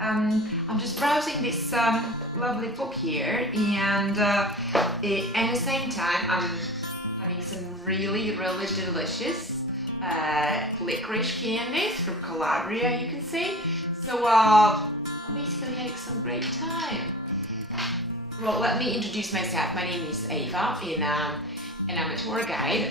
I'm just browsing this lovely book here, and at the same time I'm having some really delicious licorice candies from Calabria, you can see. So I'm basically having some great time. Well, let me introduce myself. My name is Eva, and I'm a tour guide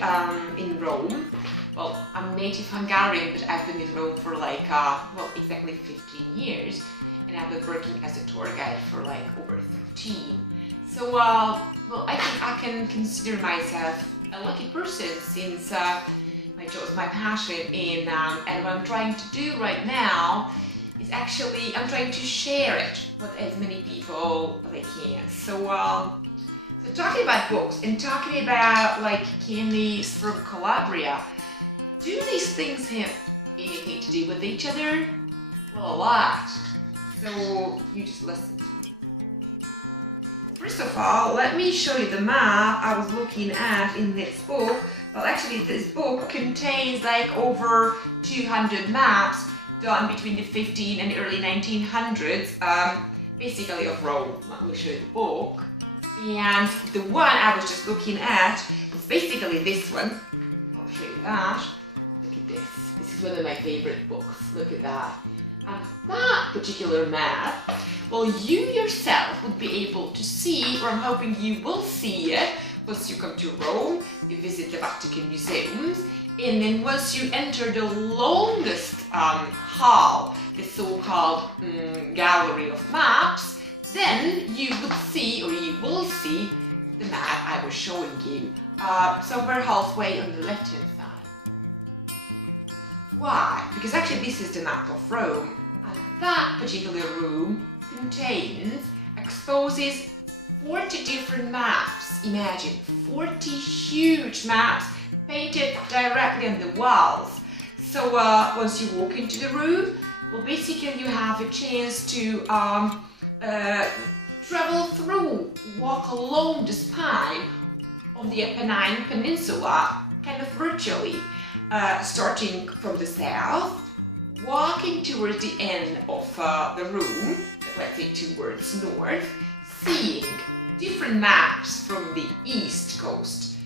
in Rome. Well, I'm native Hungarian, but I've been in Rome for like, well, exactly 15 years. And I've been working as a tour guide for like over 13. So, well, I think I can consider myself a lucky person since I chose my passion and what I'm trying to do right now is actually, I'm trying to share it with as many people as I can. So, so talking about books and talking about like candies from Calabria, do these things have anything to do with each other? Well, a lot. So you just listen to me. First of all, let me show you the map I was looking at in this book. Well, actually this book contains like over 200 maps done between the 15 and early 1900s, basically of Rome. Let me show you the book. And the one I was just looking at is basically this one. I'll show you that. Look at this. This is one of my favorite books. Look at that. And that particular map, well, you yourself would be able to see, or I'm hoping you will see it, once you come to Rome, you visit the Vatican museums, and then once you enter the longest hall, the so-called gallery of maps, then you would see, or you will see, the map I was showing you, somewhere halfway on the left-hand side. Why? Because actually this is the map of Rome, and that particular room exposes 40 different maps. Imagine 40 huge maps painted directly on the walls. So once you walk into the room, well, basically you have a chance to travel through, walk along the spine of the Apennine Peninsula, kind of virtually, starting from the south, walking towards the end of the room, let's say towards north, seeing different maps from the east coast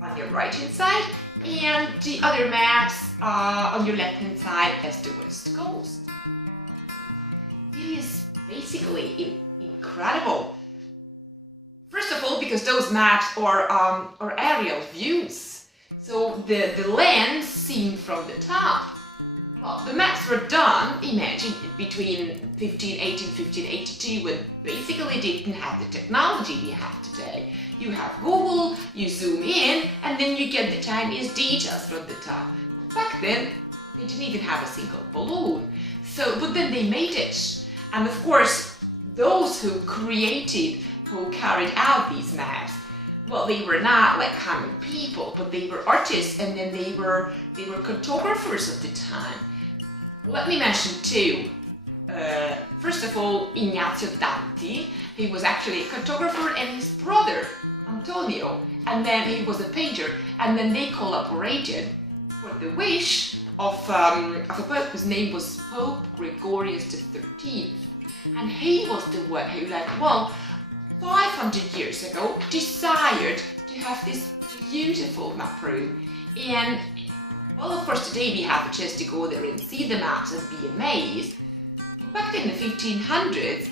on your right hand side and the other maps on your left hand side as the west coast. It is basically incredible. First of all, because those maps are aerial views, so the land seen from the top. Well, the maps were done, imagine, between 1518 1582, when basically they didn't have the technology we have today. You have Google, you zoom in, and then you get the tiniest details from the top. Back then, they didn't even have a single balloon. So, but then they made it. And of course, those who carried out these maps, well, they were not like common people, but they were artists, and then they were cartographers of the time. Let me mention two. First of all, Ignazio Danti. He was actually a cartographer, and his brother Antonio, and then he was a painter, and then they collaborated for the wish of a pope whose name was Pope Gregorius XIII. And he was the one who, like, well, 500 years ago, desired to have this beautiful map room. And, well, of course, today we have a chance to go there and see the maps and be amazed. Back in the 1500s,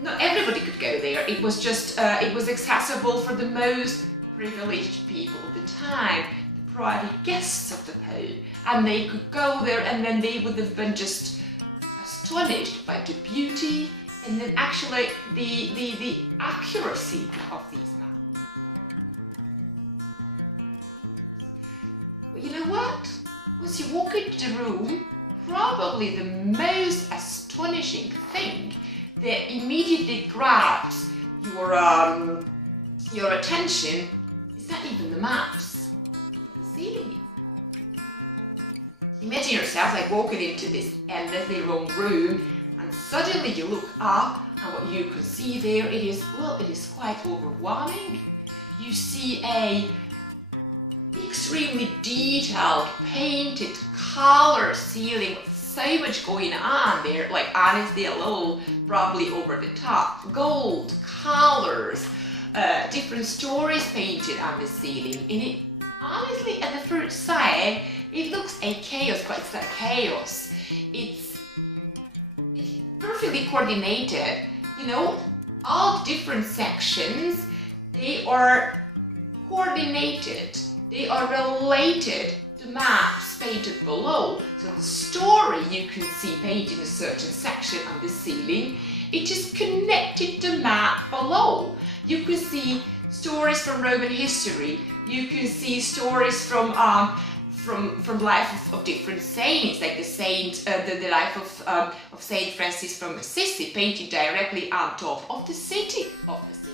not everybody could go there. It was just, it was accessible for the most privileged people of the time, the private guests of the Pope. And they could go there, and then they would have been just astonished by the beauty and then actually the accuracy of these maps. But you know what? Once you walk into the room, probably the most astonishing thing that immediately grabs your attention is not even the maps, the ceiling. Imagine yourself like walking into this endlessly long room, and suddenly you look up, and what you can see there, it is quite overwhelming. You see a extremely detailed, painted, color ceiling with so much going on there, like honestly a little probably over the top. Gold, colors, different stories painted on the ceiling. And it honestly at the first sight, it looks a chaos, but it's not chaos. It's perfectly coordinated, you know, all different sections, they are coordinated, they are related to maps painted below. So the story you can see painted in a certain section on the ceiling, it is connected to map below. You can see stories from Roman history, you can see stories from life of different saints, like the life of Saint Francis from Assisi, painted directly on top of the city of Assisi.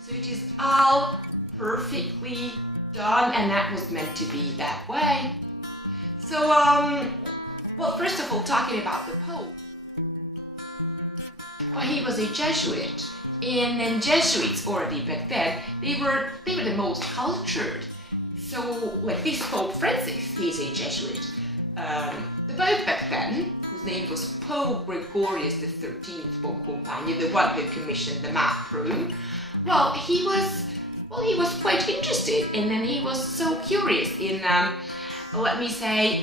So it is all perfectly done, and that was meant to be that way. So, well, first of all, talking about the Pope. Well, he was a Jesuit. And then Jesuits already back then, they were the most cultured. So like this Pope Francis, he's a Jesuit. The Pope back then, whose name was Pope Gregorius XIII Boncompagni, the one who commissioned the map room, well, he was quite interested, and then he was so curious in, let me say,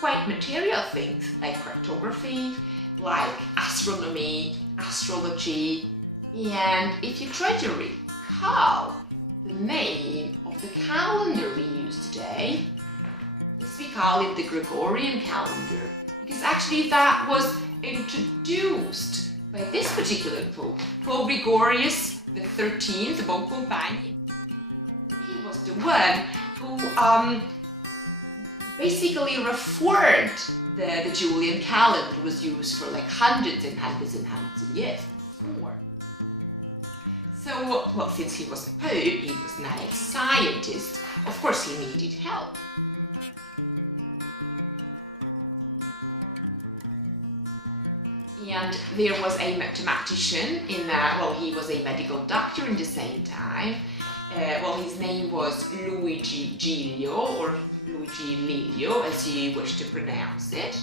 quite material things like cartography, like astronomy, astrology. And if you try to recall the name of the calendar we use today, we call it the Gregorian calendar, because actually that was introduced by this particular Pope, Pope Gregorius XIII, the Boncompagni. He was the one who basically reformed the Julian calendar. It was used for like hundreds and hundreds and hundreds of years before. So, well, since he was a pope, he was not a scientist, of course he needed help. And there was a mathematician well, he was a medical doctor in the same time. Well, his name was Luigi Giglio, or Luigi Lilio, as you wish to pronounce it.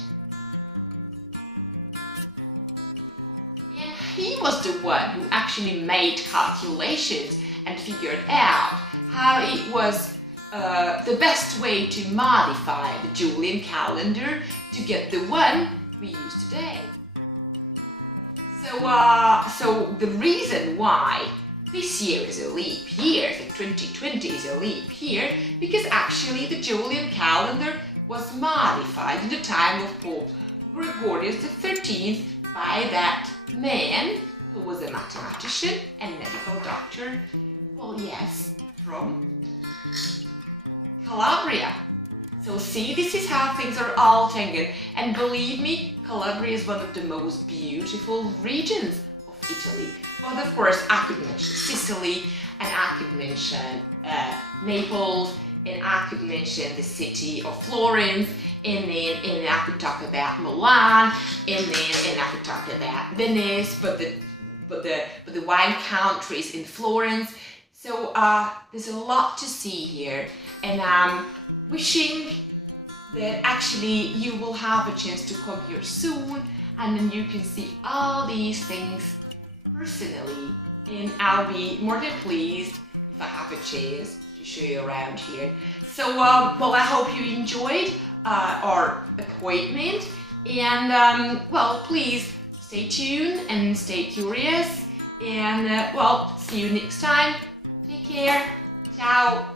He was the one who actually made calculations and figured out how it was the best way to modify the Julian calendar to get the one we use today. So the reason why this year is a leap year, the 2020 is a leap year, because actually the Julian calendar was modified in the time of Pope Gregorius XIII by that man who was a mathematician and medical doctor, well, yes, from Calabria. So see, this is how things are all tangled. And believe me, Calabria is one of the most beautiful regions of Italy. But of course, I could mention Sicily, and I could mention Naples, and I could mention the city of Florence, and I could talk about Milan, and I could talk about Venice, but the wine countries in Florence. So there's a lot to see here, and I'm wishing that actually you will have a chance to come here soon, and then you can see all these things personally, and I'll be more than pleased if I have a chance to show you around here. So, well, I hope you enjoyed our appointment, and well, please stay tuned and stay curious, and well, see you next time. Take care. Ciao.